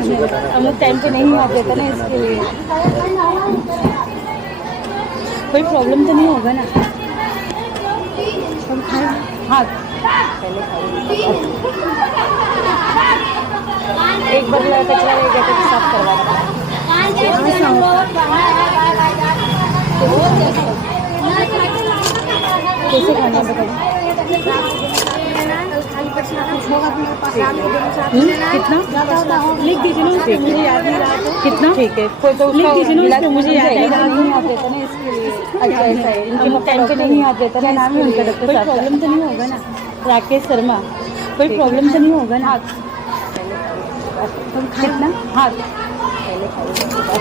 हम लोग टाइम पे नहीं आते थे ना, इसके लिए। कोई प्रॉब्लम तो नहीं होगा ना? हम खाए? हाँ, पहले खाए। एक बार कचरा ले गया तो साफ करवाना। कैसे खाना बताइए? कितना लिख दीजिए ना, मुझे याद नहीं रहा तो कितना। ठीक है, कोई तो लिख दीजिए ना, मुझे याद नहीं आते था ना, इसके लिए। अच्छा ऐसा है, इनके टाइम पे नहीं आते था ना, नाम ही उनका डॉक्टर। कोई प्रॉब्लम तो नहीं होगा ना? राकेश शर्मा। कोई प्रॉब्लम तो नहीं होगा ना? कितना? हाँ,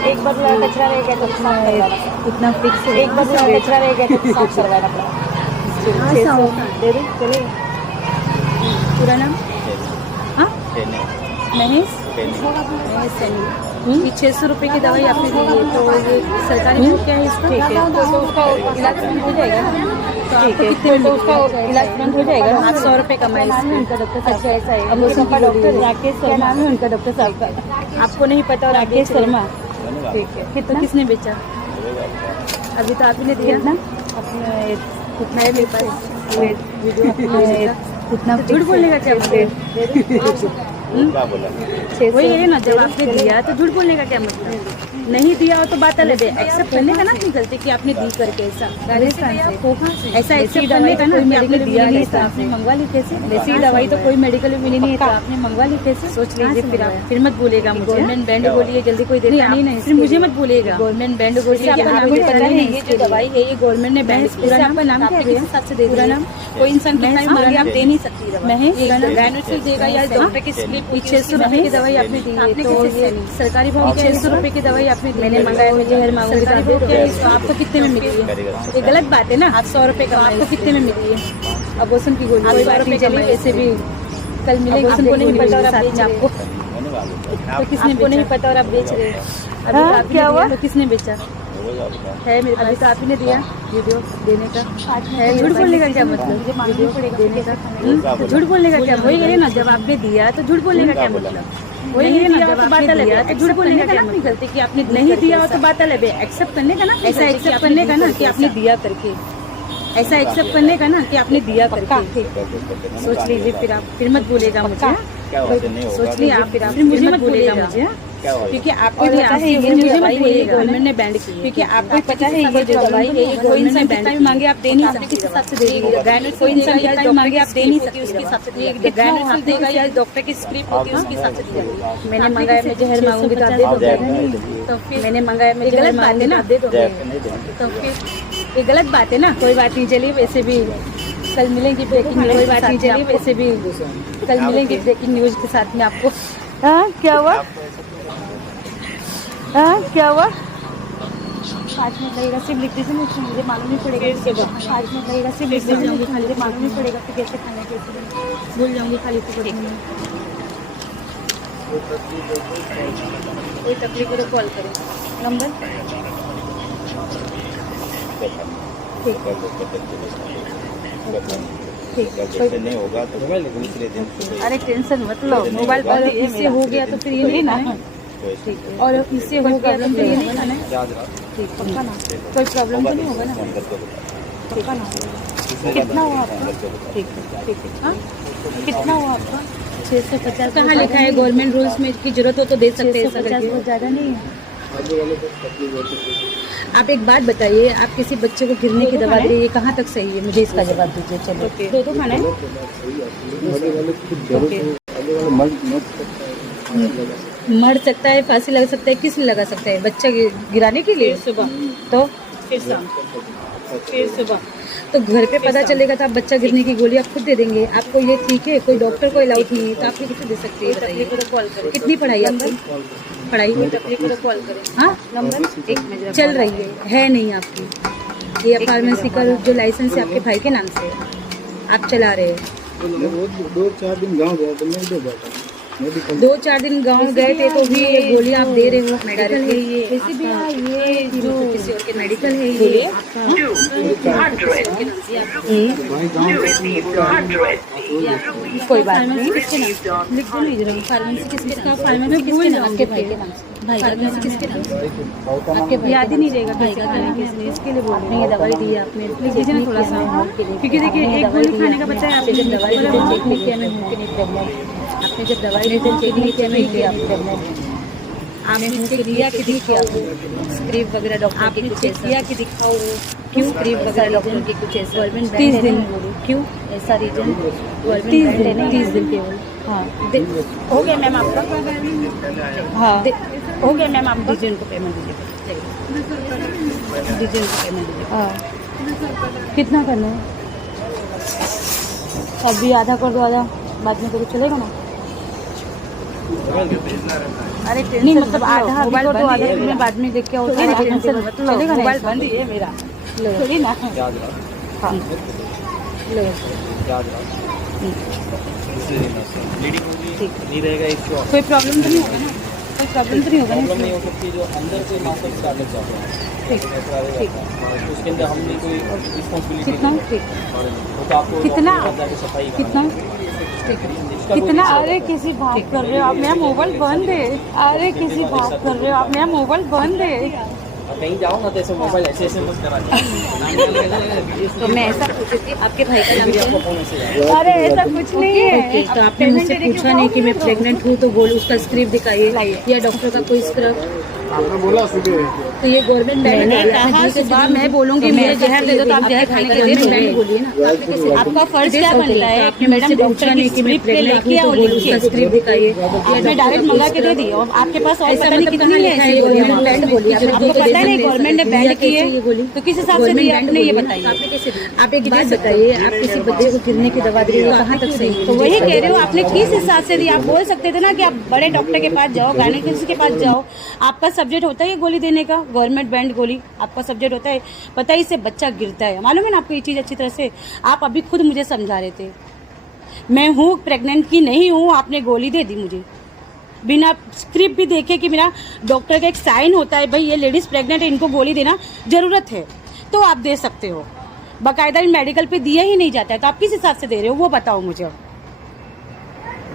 एक बार कचरा रह गया तो साफ करवाना। कितना फिक्स है? एक बार कचरा रह गया तो साफ करवाना पड़ा। 600 दे दो, चलिए। पूरा नाम? हाँ, महेश। ये 600 रुपये की दवाई आपने दी है, तो ये सरकारी में क्या है इसका? ठीक है, तो उसका इलाज तुरंत हो जाएगा ना? तो आपको कितने में उसका इलाज तुरंत हो जाएगा? 800 रुपये कमाए उनका डॉक्टर साहब। अच्छा ऐसा है, अब उनका डॉक्टर राकेश शर्मा नाम है उनका डॉक्टर साहब का। आपको नहीं पता? राकेश शर्मा। ठीक है, कितना किसने बेचा? अभी तो आप ही ने दिया ना? अपने कितना है मेरे पास? कितना? झूठ बोलने का क्या मतलब? वही है ना, जब आपने दिया तो झूठ बोलने का क्या मतलब? नहीं दिया हो तो बात अलग है, एक्सेप्ट करने का ना अपनी गलती कि आपने दी करके। ऐसा राजस्थान से ऐसा एक्सेप्ट करने का ना, मेडिकल दिया नहीं था, आपने मंगवा ली कैसे? वैसी दवाई तो कोई मेडिकल में मिली नहीं है, आपने मंगवा ली कैसे? सोच लीजिए। फिर आप फिर मत बोलेगा मुझे गवर्नमेंट बैंड बोलिए, जल्दी कोई देता नहीं, फिर मुझे मत बोलेगा गवर्नमेंट बैंड बोलिए। ये जो दवाई है ये गवर्नमेंट ने बैंड, पूरा आपका नाम क्या है? हिसाब से दे पूरा नाम। कोई इंसान कितना मांगे आप दे नहीं सकती। महेश देगा या डॉक्टर की स्लिप। 600 रुपये की दवाई आपने दी है, तो ये सरकारी भाव 600 रुपये की दवाई आपने दी। मैंने मंगाया, मैं जहर मांगूंगी तो आपको कितने में मिली है? ये गलत बात है ना। 800 रुपये का आपको कितने में मिली है? अब वोसन की गोली 800 रुपये चलिए, वैसे भी कल मिलेगी। वोसन को नहीं पता और आप बेच रहे हो, तो किसने को नहीं पता और आप बेच रहे हो? अभी तो क्या हुआ? तो किसने बेचा है? मेरे अभी तो आप ही ने दिया वीडियो देने का है। झूठ बोलने का क्या मतलब? वीडियो देने का झूठ बोलने का क्या? वही है ना, जब आपने दिया तो झूठ बोलने का क्या मतलब? वही है ना, जब बात अलग है, तो झूठ बोलने का क्या मतलब? गलती कि आपने नहीं दिया हो तो बात अलग है, एक्सेप्ट करने का ना। ऐसा एक्सेप्ट करने का ना कि आपने दिया करके, ऐसा एक्सेप्ट करने का ना कि आपने दिया करके। सोच लीजिए, फिर आप फिर मत बोलेगा मुझे। सोच लीजिए आप, फिर मुझे मत बोलेगा मुझे, क्योंकि आपको पता है ये मुझे मत बोलिएगा, गवर्नमेंट ने बैंड की। क्योंकि आपको पता है ये जो दवाई है ये कोई इंसान कितना भी मांगे आप दे नहीं सकते, किस हिसाब से देगा? कोई इंसान कितना भी मांगे आप दे नहीं सकते, उसके हिसाब से देगा। गैनोसिल देगा या डॉक्टर की स्क्रिप्ट होगी उसके हिसाब से देगा। मैंने मंगाया, मैं जहर मांगूंगी तो आप दे दोगे? तो फिर मैंने मंगाया, मैं गलत बात है ना, दे दोगे? तो फिर ये गलत बात है ना। कोई बात नहीं, चलिए वैसे भी कल मिलेंगी ब्रेकिंग न्यूज। कोई बात नहीं, चलिए वैसे भी कल मिलेंगी ब्रेकिंग न्यूज के साथ में आपको। हाँ, क्या हुआ? हाँ, क्या हुआ? 5 मिनट लगेगा, सिर्फ लिख दीजिए, मुझे मालूम नहीं पड़ेगा। 5 मिनट लगेगा, सिर्फ लिख दीजिए, मुझे मालूम नहीं पड़ेगा कि कैसे खाना कैसे भूल जाऊँगी खाली तो पड़ेगा। कोई तकलीफ हो तो कॉल करें, नंबर ठीक नहीं होगा तो दूसरे दिन। अरे टेंशन मत लो, मोबाइल पर इससे हो गया तो फिर ये नहीं ना है, और इससे हो गया तो फिर ये नहीं खाना है। ठीक, पक्का ना? कोई प्रॉब्लम तो नहीं होगा ना? पक्का ना? कितना हुआ आपका? ठीक है, ठीक है। हाँ, कितना हुआ आपका? 650। कहाँ लिखा है गवर्नमेंट रूल्स में इसकी जरूरत हो तो दे सकते हैं? 650 बहुत ज़्यादा नहीं है। आप एक बात बताइए, आप किसी बच्चे को गिरने की दवा दे रही है, कहाँ तक सही है? मुझे इसका जवाब दीजिए। चलो, दो खाना है। मर सकता है, फांसी लगा सकता है, किस लिए लगा सकता है? बच्चा गिराने के लिए? सुबह तो फिर शाम, फिर सुबह। तो घर पे पता चलेगा तो आप बच्चा गिरने की गोली आप खुद दे देंगे। आपको ये ठीक है, कोई डॉक्टर को अलाउड नहीं है तो आप ये किसे दे सकते हैं? तकलीफ को कॉल करें। कितनी पढ़ाई आपकी? पढ़ाई तकलीफ को कॉल करें। हाँ, नंबर एक चल रही है नहीं आपकी? ये फार्मेसी का जो लाइसेंस है आपके भाई के नाम से आप चला रहे हैं? 2-4 दिन गाँव गया तो मैं दे बैठा। 2-4 दिन गांव गए थे तो भी ये गोली आप दे रहे हो। मेडिकल है ये, कैसे भी ये जो किसी और के मेडिकल है ये आपका। कोई बात नहीं, लिख दो ना इधर। फार्मेसी किसके नाम? फार्मेसी किसके नाम? आपके भाई के नाम से। फार्मेसी किसके नाम से? आपके भाई याद ही नहीं रहेगा कैसे खाने के, इसलिए इसके लिए बोल रही हूँ। ये दवाई दी है आपने, लिख दीजिए ना थोड़ा सा, क्योंकि देखिए एक गोली खाने का बच्चा है। आपने जब दवाई चेक नहीं किया, मैं हूँ कि नहीं प्रेग्नेंट। आपने जब दवाई चेक नहीं किया, मैं किया प्रेग्नेंट। आपने चेक किया कि दिखाओ स्क्रिप्ट वगैरह डॉक्टर आपने चेक किया कि दिखाओ क्यों स्क्रिप्ट वगैरह डॉक्टर की कुछ ऐसा। गवर्नमेंट 30 दिन क्यों ऐसा रीजन? 30 दिन केवल। हाँ हो गया मैम आपका। हाँ हो गया मैम, आप डीजन को पेमेंट दीजिए। डीजन को पेमेंट दीजिए। हाँ कितना करना है? अभी आधा कर दो, आधा बाद में करो, चलेगा ना? अरे नहीं मतलब आधा मोबाइल कर दो, आधा में बाद में देख के होता है। चलेगा? मोबाइल बंद ही है मेरा, थोड़ी ना। हाँ लो नहीं रहेगा इसको, कोई प्रॉब्लम तो नहीं होगा ना? कोई प्रॉब्लम तो नहीं होगा ना? प्रॉब्लम नहीं हो सकती। जो अंदर से मास्टर स्टार्ट लग जाते हैं ठीक ठीक उसके अंदर हमने कोई रिस्पॉन्सिबिलिटी कितना? ठीक तो आपको कितना? सफाई कितना? कितना? अरे किसी बात कर रहे हो आप? मेरा मोबाइल बंद है। अरे किसी बात कर रहे हो आप? मेरा मोबाइल बंद है। कहीं जाओ ना तो ऐसे मोबाइल ऐसे मत करा तो मैं ऐसा पूछ रही थी, आपके भाई का नाम क्या है? अरे ऐसा कुछ नहीं है। तो आपने मुझसे पूछा नहीं कि मैं प्रेग्नेंट हूँ, तो बोलो उसका स्क्रिप्ट दिखाइए या डॉक्टर का कोई स्क्रिप्ट। आपने बोला सुबह तो ये गवर्नमेंट बैंड है। कहा सुबह मैं बोलूंगी मेरे जहर दे दो तो आप जहर खाने के लिए बैंड बोलिए ना। आपका फर्ज क्या बनता है? आपने मैडम डॉक्टर नहीं कि मैं प्रेग्नेंट हूँ, तो बोलो उसका स्क्रिप्ट दिखाइए। आपने डायरेक्ट मंगा के दे दी और आपके पास और पता नहीं कितनी है ऐसी गवर्नमेंट गोलियां। बैंड बोलिए। आपको पता नहीं गवर्नमेंट ने बैंड की है ये गोली तो किस हिसाब से दिया आपने, ये बताइए। आपने कैसे दी? आप एक बात बताइए, आप किसी बच्चे को गिरने की दवा दे रहे हो, कहाँ तक सही? तो वही कह रहे हो, आपने किस हिसाब से दी? आप बोल सकते थे ना कि आप बड़े डॉक्टर के पास जाओ, गायनेकोलॉजिस्ट के पास जाओ। आपका सब्जेक्ट होता है ये गोली देने का, गवर्नमेंट बैंड गोली आपका सब्जेक्ट होता है। पता है इससे बच्चा गिरता है, मालूम है ना आपको ये चीज़ अच्छी तरह से? आप अभी खुद मुझे समझा रहे थे। मैं हूँ प्रेग्नेंट की नहीं हूँ, आपने गोली दे दी मुझे बिना स्क्रिप्ट भी देखे कि मेरा डॉक्टर का एक साइन होता है, भाई ये लेडीज प्रेग्नेंट है, इनको गोली देना जरूरत है तो आप दे सकते हो। बाकायदा मेडिकल पे दिया ही नहीं जाता है, तो आप किस हिसाब से दे रहे हो वो बताओ मुझे।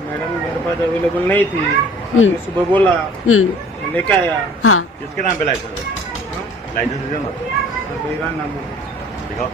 मैडम मेरे पास अवेलेबल नहीं थी, आपने सुबह बोला लेके आया। हाँ किसके नाम पे लाइसेंस है? लाइसेंस दे दो ना। बेगान नाम दिखाओ।